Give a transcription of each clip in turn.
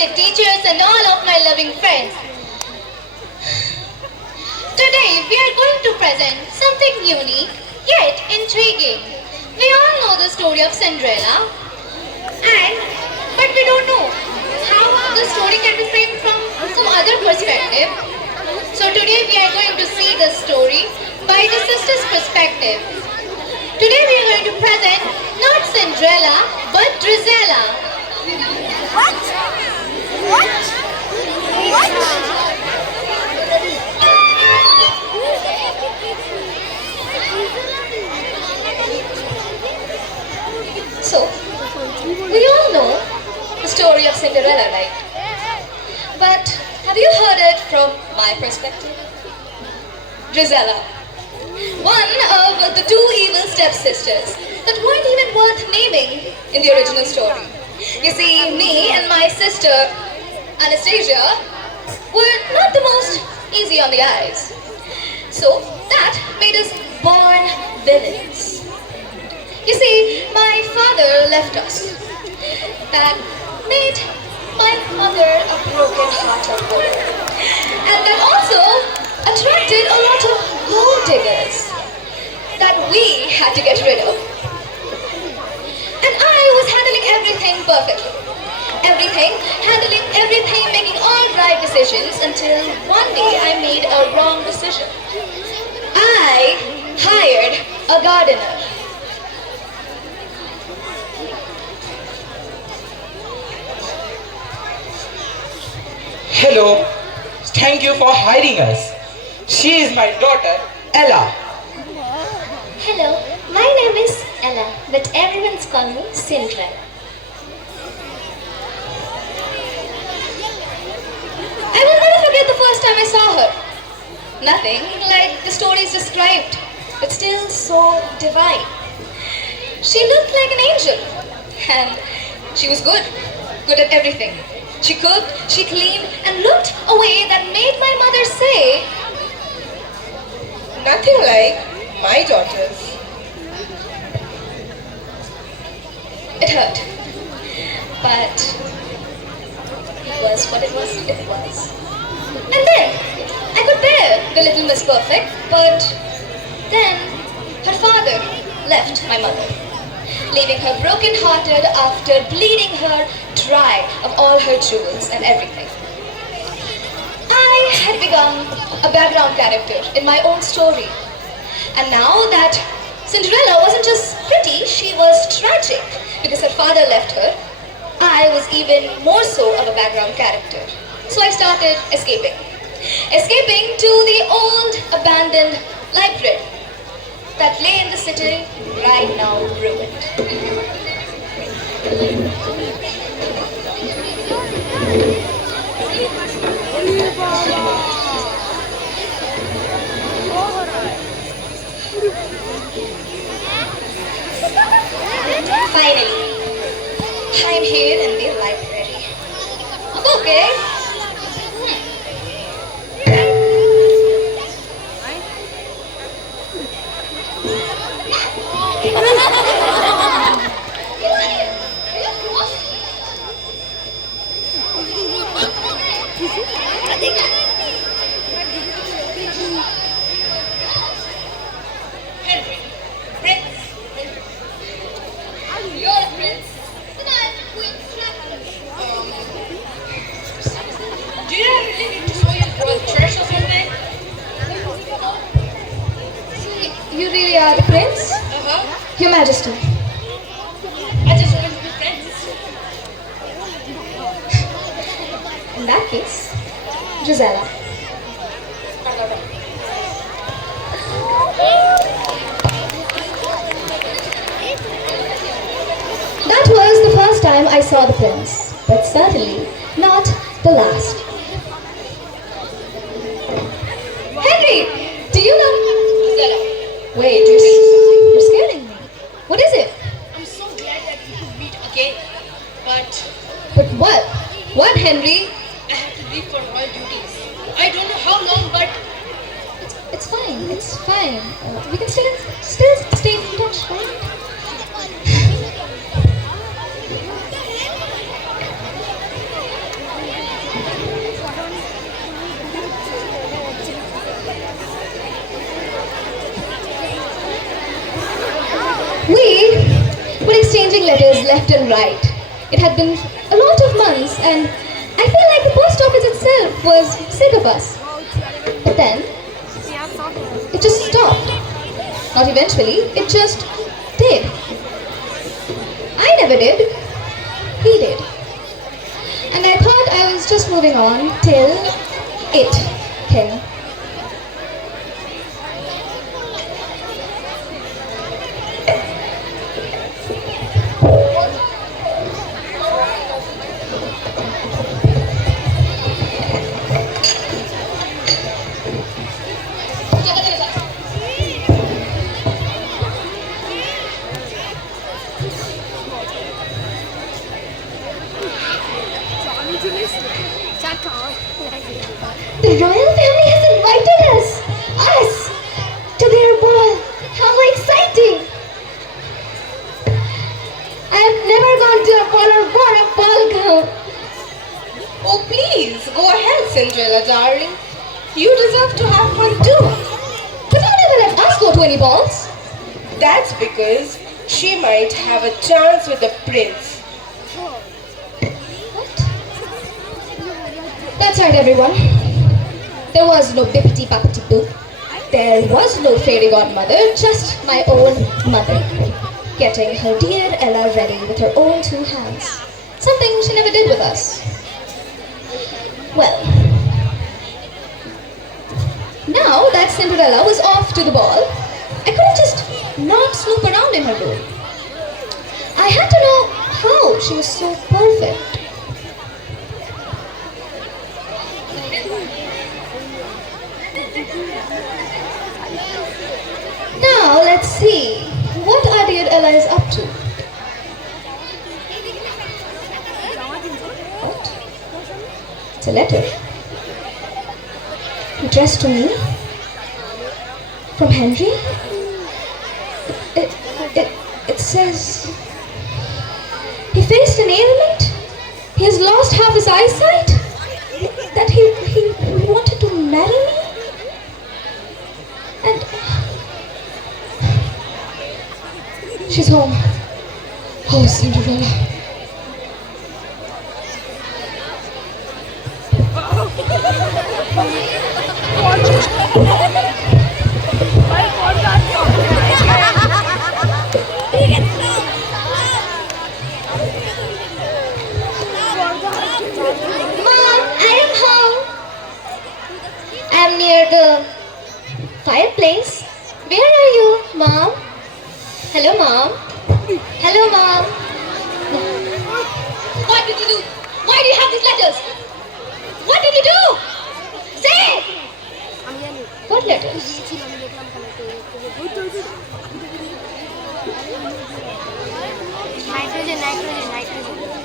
respected teachers, and all of my loving friends. Today we are going to present something unique yet intriguing. We all know the story of Cinderella, but we don't know how the story can be framed from some other perspective. So today we are going to see the story by the sister's perspective. Today we are going to present not Cinderella but Drizella. What? What? What? So, we all know the story of Cinderella, right? But have you heard it from my perspective? Drizella, one of the two evil stepsisters that weren't even worth naming in the original story. You see, me and my sister Anastasia were not the most easy on the eyes. So that made us born villains. You see, my father left us. That made my mother a broken-hearted woman. And that also attracted a lot of gold diggers that we had to get rid of. And I was handling everything perfectly. Handling everything, making all right decisions until one day I made a wrong decision. I hired a gardener. Hello, thank you for hiring us. She is my daughter, Ella. Hello, my name is Ella, but everyone's call me Cinderella. I will never forget the first time I saw her. Nothing like the stories described, but still so divine. She looked like an angel, and she was good at everything. She cooked, she cleaned, and looked a way that made my mother say, Nothing like my daughters. it hurt. But it was what it was. And then, I could bear the little Miss Perfect, but then her father left my mother, leaving her broken-hearted after bleeding her dry of all her jewels and everything. I had become a background character in my own story. And now that Cinderella wasn't just pretty, she was tragic because her father left her. I was even more so of a background character. So I started escaping to the old abandoned library that lay in the city, right now ruined. Finally, I'm here in the library. Okay. Henry, Prince. You're a prince, and I'm a queen. Do you really need to show your girl church or something? You really are the prince? Your Majesty. I just wanted to be friends. In that case, Gisela. That was the first time I saw the prince, but certainly not the last. Henry, do you know Gisela? Wait, you're scaring me. What is it? I'm so glad that we could meet again. But But what? What, Henry? I have to leave for royal duties. I don't know how long, but It's fine. It's fine. We can still stay in touch, right? left and right. It had been a lot of months, and I feel like the post office itself was sick of us. But then, it just stopped. Not eventually, it just did. I never did. He did. And I thought I was just moving on till it came. The royal family has invited us, to their ball. How exciting! I have never gone to a ball or worn a ball gown. Oh, please, go ahead, Cinderella, darling. You deserve to have fun too. But you never let us go to any balls. That's because she might have a chance with the prince. What? That's right, everyone. There was no bippity boppity boo. There was no fairy godmother, just my own mother, getting her dear Ella ready with her own two hands. Something she never did with us. Well, now that Cinderella was off to the ball, I couldn't just not snoop around in her room. I had to know how she was so perfect. Now let's see what our dear Ella is up to. What? It's a letter. Addressed to me from Henry. It says he faced an ailment. He has lost half his eyesight. That he wanted to marry me. And she's home. Oh, Cinderella. Mom, I am home. I am near the fireplace. Where are you, Mom? Hello, Mom. Hello, Mom. What did you do? Why do you have these letters? What did you do? Say! What letters?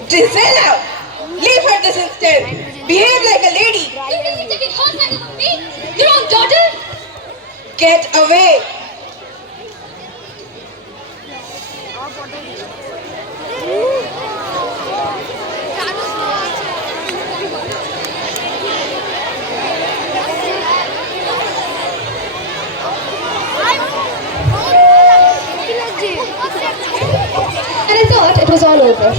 Gisela! Leave her this instant! Behave like a lady! You really taking whole matters of me? Your own daughter? Get away! And I thought it was all over.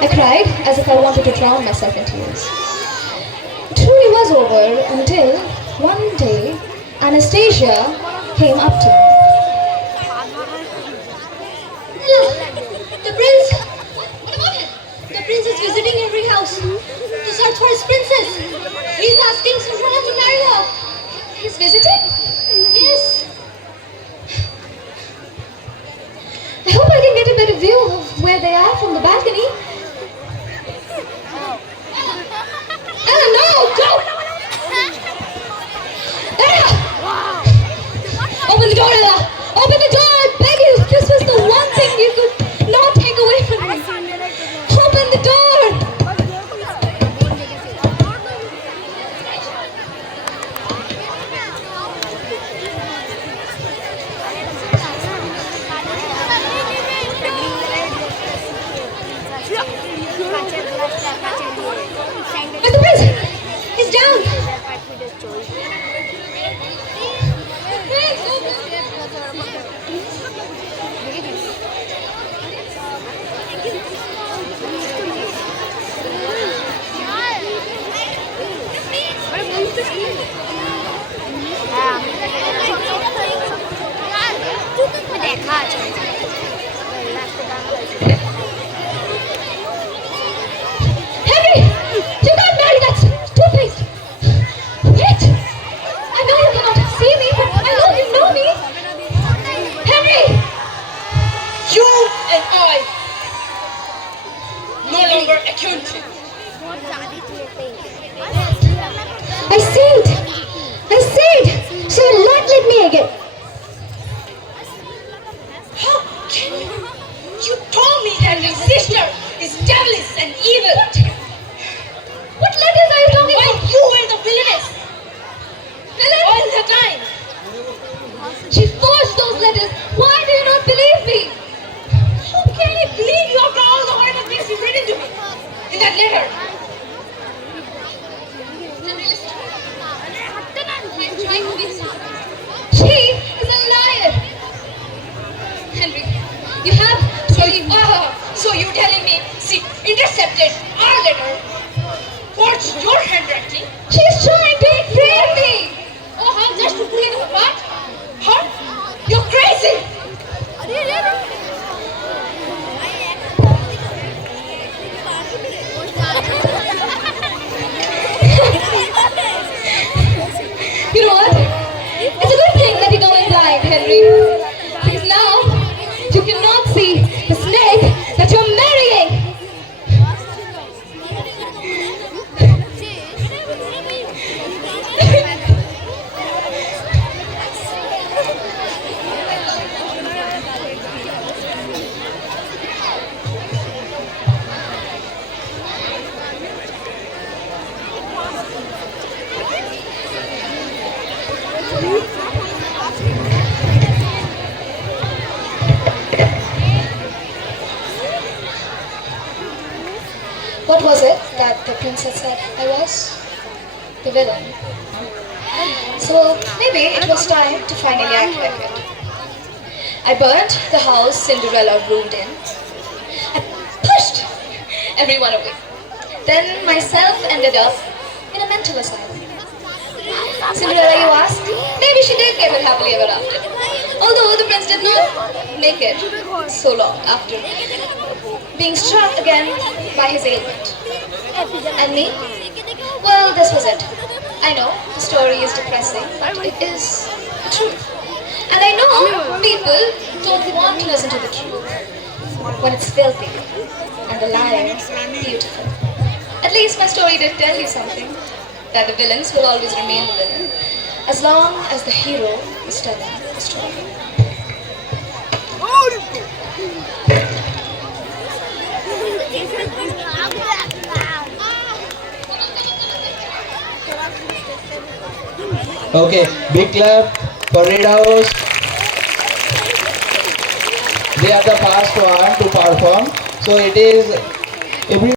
I cried as if I wanted to drown myself in tears. It truly was over until one day Anastasia came up to me. The prince! What about him? The prince is visiting every house to search for his princess. He's asking Cinderella to marry her. He's visiting? Yes. I hope I can get a better view of where they are from the balcony. Ella, no! Don't! Ella! Open the door, Ella! Open the door! I beg you! This was the one thing you could not take away from me. Open the door! Don't you? I said, she will not let me again. How can you? You told me that your sister is devilish and evil. What letters are you talking about? You were the villainess. Villain? All the time. She forged those letters. Why do you not believe me? How can I believe you after all the horrible things you've written to me in that letter? I'm trying to be smart. She is a liar. Henry, you have so you're telling me she intercepted our letter, forged your handwriting. She's trying to betray me. Oh, how just to put it apart? Huh? You're crazy. You know what? It's a good thing that you're going blind, Henry. Because now you cannot see the snake that you're marrying. What was it that the princess said I was? The villain. So maybe it was time to finally act like it. I burnt the house Cinderella ruled in. I pushed everyone away. Then myself ended up in a mental asylum. Cinderella, you ask? Maybe she did get it happily ever after. Although the prince did not make it so long after being struck again by his ailment. And me? Well, this was it. I know the story is depressing, but it is the truth. And I know people don't want to listen to the truth when it's filthy and the liar beautiful. At least my story did tell you something, that the villains will always remain the villain as long as the hero is telling the story. Okay, big clap for Red House. They are the first one to perform. So it is every